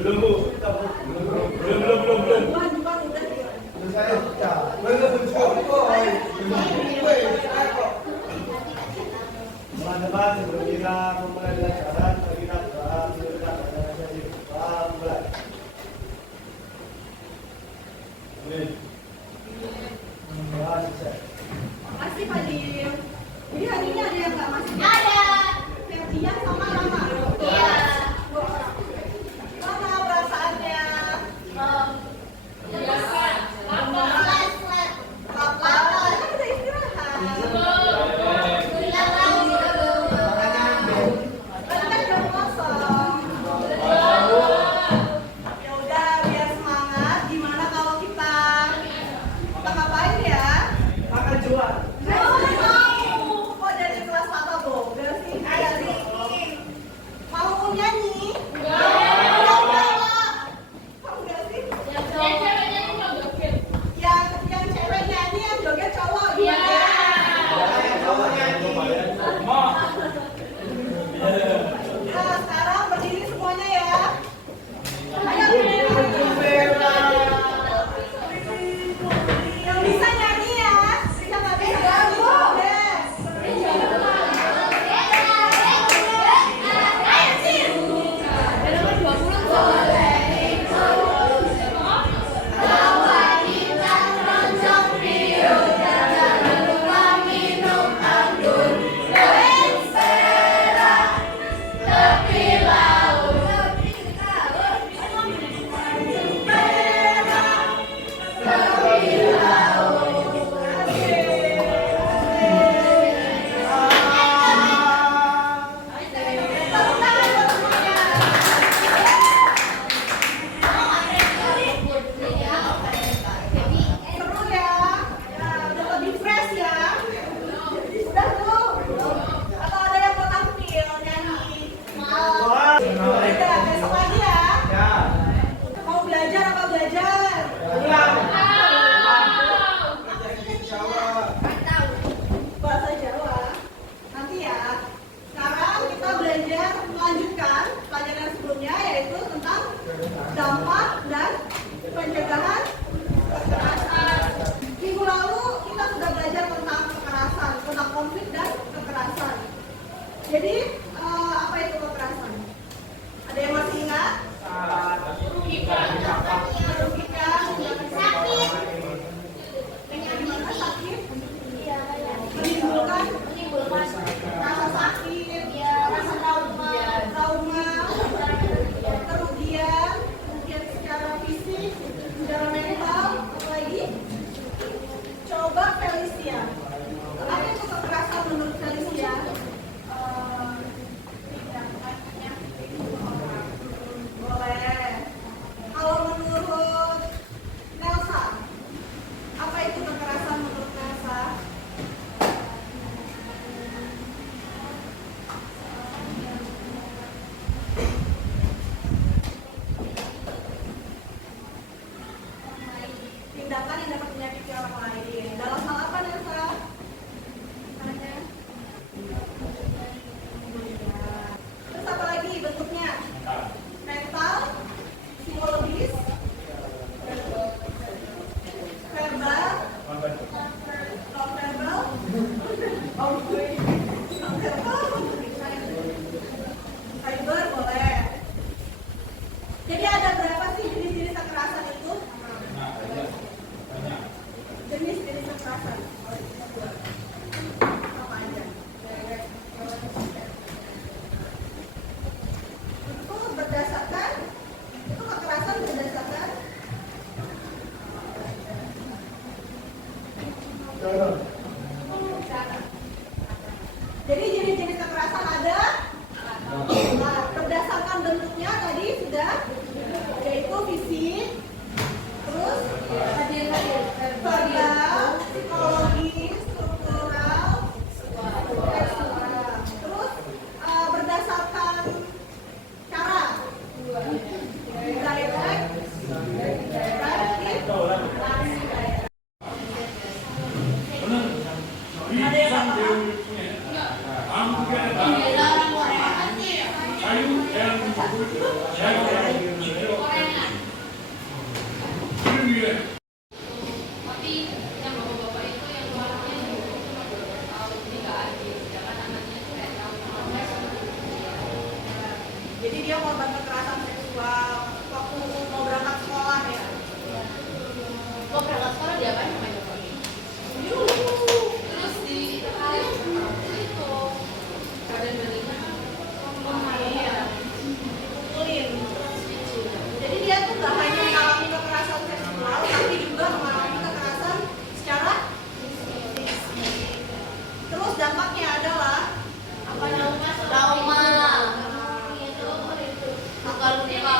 Belum Bu, belum. Teman-teman, sebelum kita memulai pelajaran, mari kita berdoa dulu. Mulai. Amin. Doa selesai. Makasih Pak Dim. Jadi hari ini ada yang nggak masuk? Ada. Ferdian sama Rama. Iya. Mana perasaannya? Lapar. Kan udah istirahat. Kan belum kosong. Ya udah, biar semangat. Gimana kalau kita ngapain ya? Makan jual. Kok dari kelas apa boga sih? Mau nyanyi? Enggak. Kok enggak sih? Yang cewek nyanyi, yang joget cowok. Iya. Nah, sekarang berdiri semuanya ya. Ayo yang bisa nyanyi ya. Bisa nggak bisa nyanyi? Seru ya. Udah lebih fresh ya. Udah tuh. Atau ada yang mau tampil nyanyi? Udah, besok lagi ya. Mau belajar apa belajar? Bahasa Jawa. Nanti ya. Sekarang kita belajar melanjutkan pelajaran sebelumnya, yaitu tentang dampak dan pencegahan kekerasan. Minggu lalu kita sudah belajar tentang kekerasan, tentang konflik dan kekerasan. Jadi apa itu kekerasan? Ada yang masih ingat? Merugikan, sakit. Gimana sakit? Menimbulkan rasa sakit, rasa trauma, kerugian, kemudian secara fisik, secara mental, apa lagi? Coba Felicia, apa itu kekerasan menurut Felicia? Boleh. Kalau menurut Nelsa, apa itu kekerasan menurut Nelsa? Tindakan yang dapat menyakiti orang lain. Dalam hal apa, Nelsa? Terus apa lagi bentuknya? Mental, psikologis, verbal, non-verbal, cyber, boleh. Jadi ada berapa sih jenis-jenis kekerasan itu? Jenis-jenis kekerasan. Apa aja? Itu berdasarkan, itu kekerasan berdasarkan jadi jenis-jenis kekerasan ada. Nah, berdasarkan bentuknya tadi sudah, yaitu fisik, terus verbal, psikologis, struktural, seksual. Terus berdasarkan cara direct, indirect, ada yang Jadi dia korban kekerasan seksual waktu mau berangkat sekolah ya. Kok berangkat sekolah diapain sama ibu? Terus di hari itu badan-badannya Iya. Pukulin. Jadi dia tuh gak hanya mengalami kekerasan seksual, tapi juga mengalami kekerasan secara fisik. Terus dampaknya adalah apa namanya? Trauma. Luka-luka.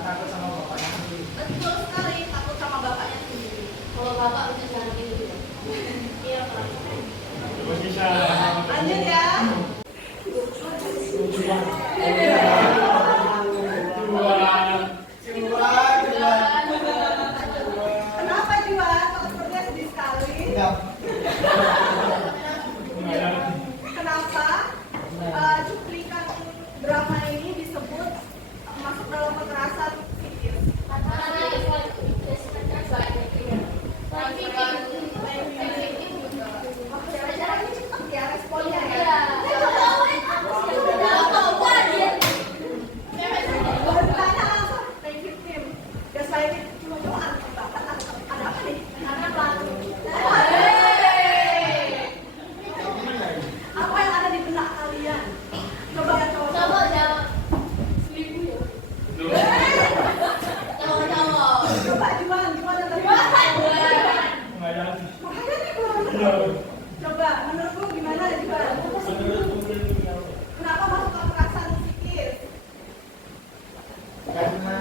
Takut sama bapaknya sendiri. Betul sekali, takut sama bapaknya sendiri. Kalau bapak udah jangan gitu ya. Iya, Pak. Terus bisa. Lanjut ya. Kenapa Juan? Kok sepertinya sedih sekali? Kenapa cuplikan drama ini disebut masuk dalam kekerasan psikis? Cara-cara ini cepat ya responnya ya. Baru tanya langsung main victim. Gaslighting cuma ada apa nih? Apa yang ada di benak kalian? Coba ya cowok. Coba jawab. Selingkuh ya? Cowok-cowok. Coba Juan, gimana tadi? Makanya nih belum. Coba menurutmu gimana Juan? Kenapa masuk ke kekerasan psikis? Karena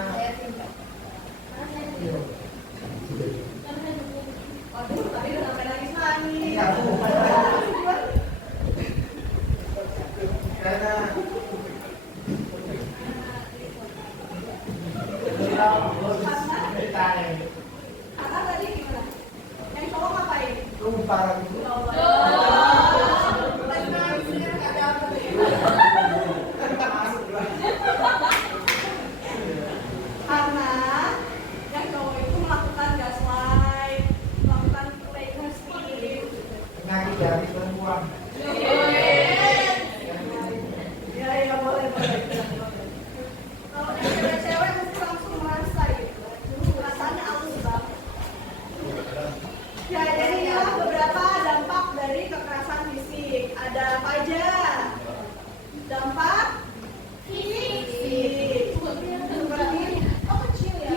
Waduh, tadi udah sampai nangis lagi. karena Karena tadi gimana? Yang cowok ngapain? lupa Lagi nangis ya, nggak ada apa. Karena yang cowok itu melakukan gaslight, melakukan playing penyakit dari perempuan. Ya, boleh. Kalau yang cewek mesti langsung merasa gitu. Rasanya halus banget. Ya, jadi inilah beberapa dampak dari kekerasan fisik. Ada apa aja? Dampak fisik. Seperti kecil ya.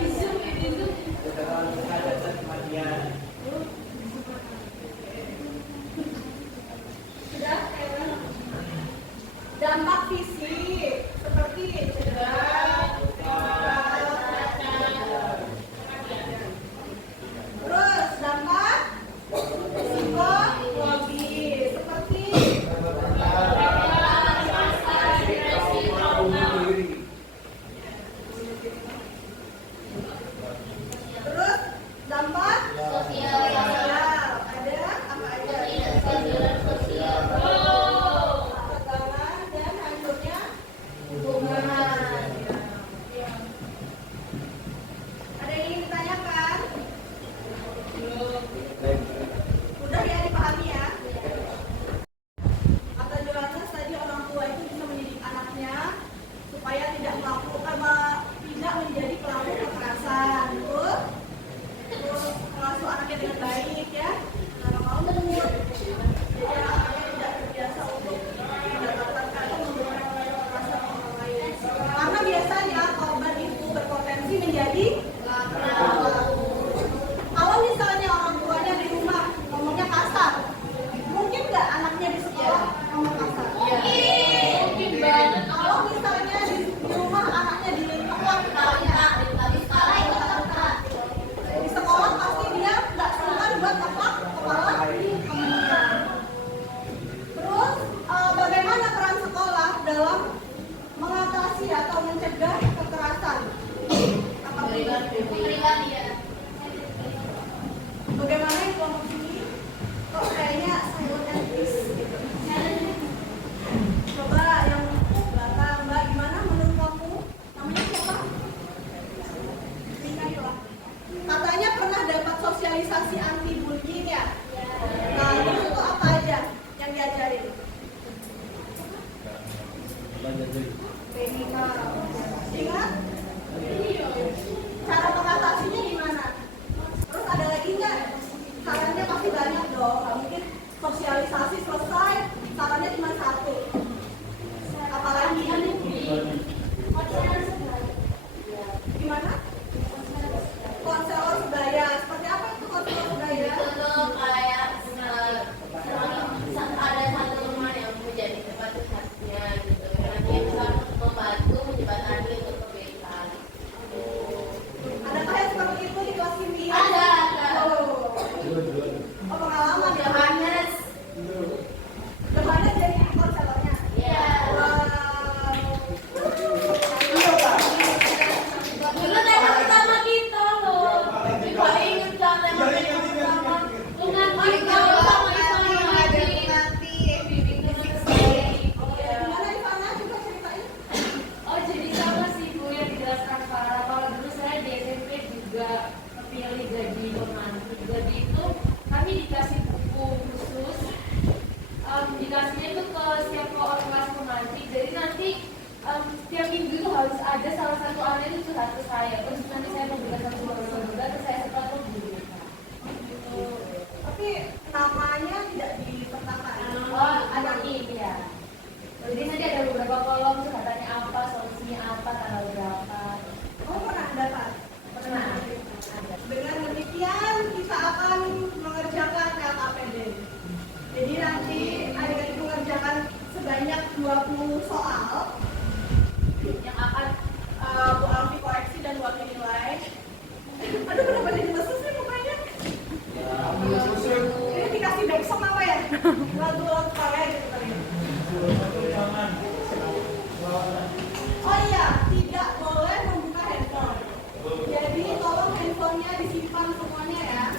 20 soal yang akan Bu Alfi koreksi dan Bu Alfi nilai. Aduh, kenapa jadi lesus sih mukanya? Ini dikasih back song apa ya? Lagu-lagu Korea gitu kali ya. Oh iya, tidak boleh membuka handphone. Jadi tolong handphonenya disimpan semuanya ya.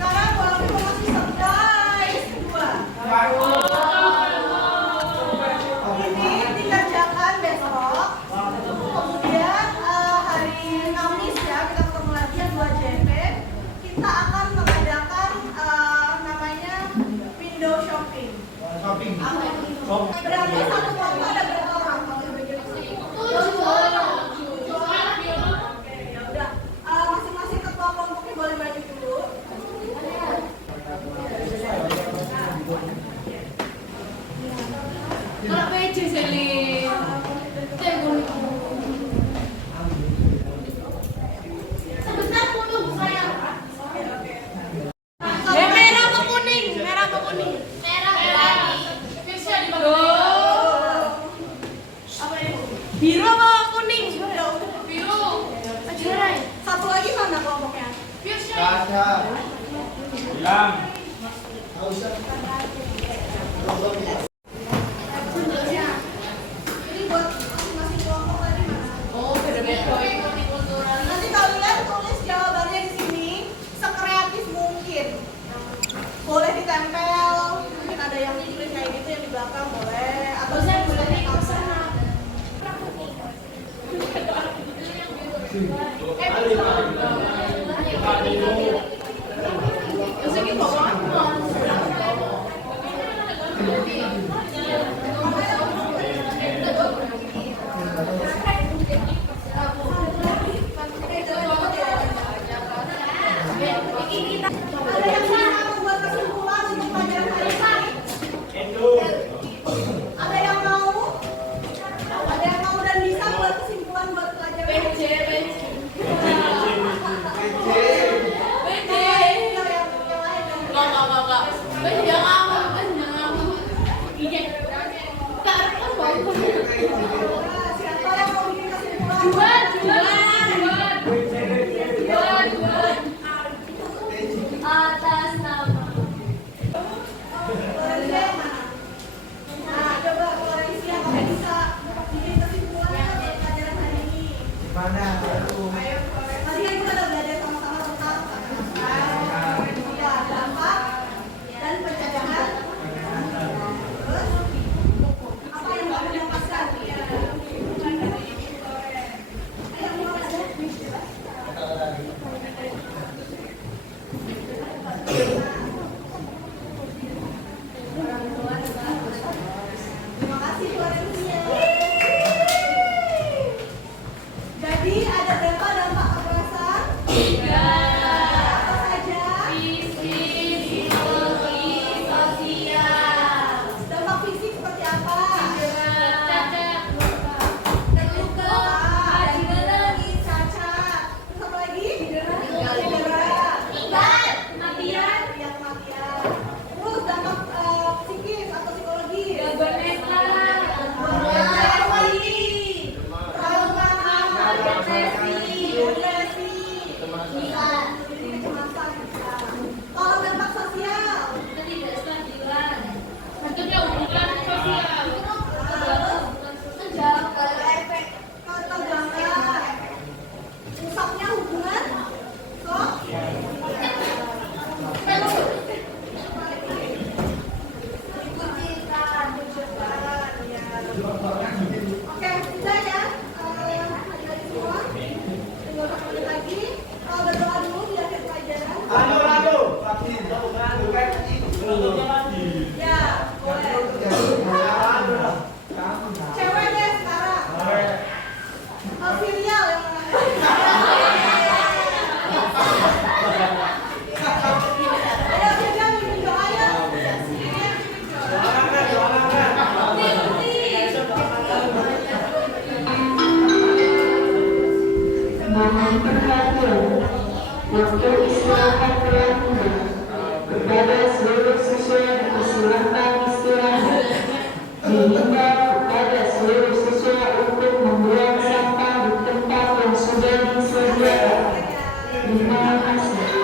Sekarang Bu Alfi mau kasih surprise kedua. Ini dikerjakan besok. Kemudian hari Kamis ya kita ketemu lagi yang 2 JP. Kita akan mengadakan namanya window shopping. Berarti satu kelompok ada berapa orang? Oke, ya udah. Masing-masing ketua kelompoknya boleh maju dulu. Kalau PJ Selin. Sebentar tunggu saya. Merah apa kuning? Merah apa kuning? Merah lagi. Bisa di apa ini? Biru apa kuning? Biru. Satu lagi mana kelompoknya? Biru. Bilang. Ini buat masing-masing kelompok tadi mana? Oh, beda-beda. Nanti kalian tulis jawabannya di sini sekreatif mungkin. Boleh ditempel, mungkin ada yang tulis kayak gitu yang di belakang boleh. Atau saya boleh ke sana. Ada yang mau membuat kesimpulan untuk pelajaran hari ini? Ada yang mau? Ada yang mau dan bisa buat kesimpulan buat pelajaran hari ini? Siapa yang mau bikin kesimpulan? Atas nama. Florencia yang mana? Nah, coba Florencia kamu bisa bikin kesimpulan buat pelajaran hari ini. Mana? Ayo, tadi kan kita udah belajar sama-sama tentang ya, dampak dan pencegahan. Terus apa yang mau didapatkan? Ayo, mulai aja. Terima kasih Florencia. Jadi ada berapa dampak kekerasan? 3. Apa saja? Fisik, psikologi, sosial. Dampak fisik seperti apa? Cacat. Terluka, cacat. Terus apa lagi? Cedera. Kematian. Ya, kematian. Terus dampak psikis atau psikologi? Gangguan mental. Trauma, Depresi. depresi, kecemasan. Kalau dampak sosial? Ketidakstabilan. Bentuknya hubungan sosial. Efek ketegangan, rusaknya hubungan Oke, sudah ya. Ada semua. Tinggal 4 menit lagi. Berdoa dulu di akhir pelajaran. Waktu istirahat telah tiba. Kepada seluruh siswa dipersilahkan istirahat. Dihimbau kepada seluruh siswa untuk membuang sampah di tempat yang sudah disediakan. Terima kasih.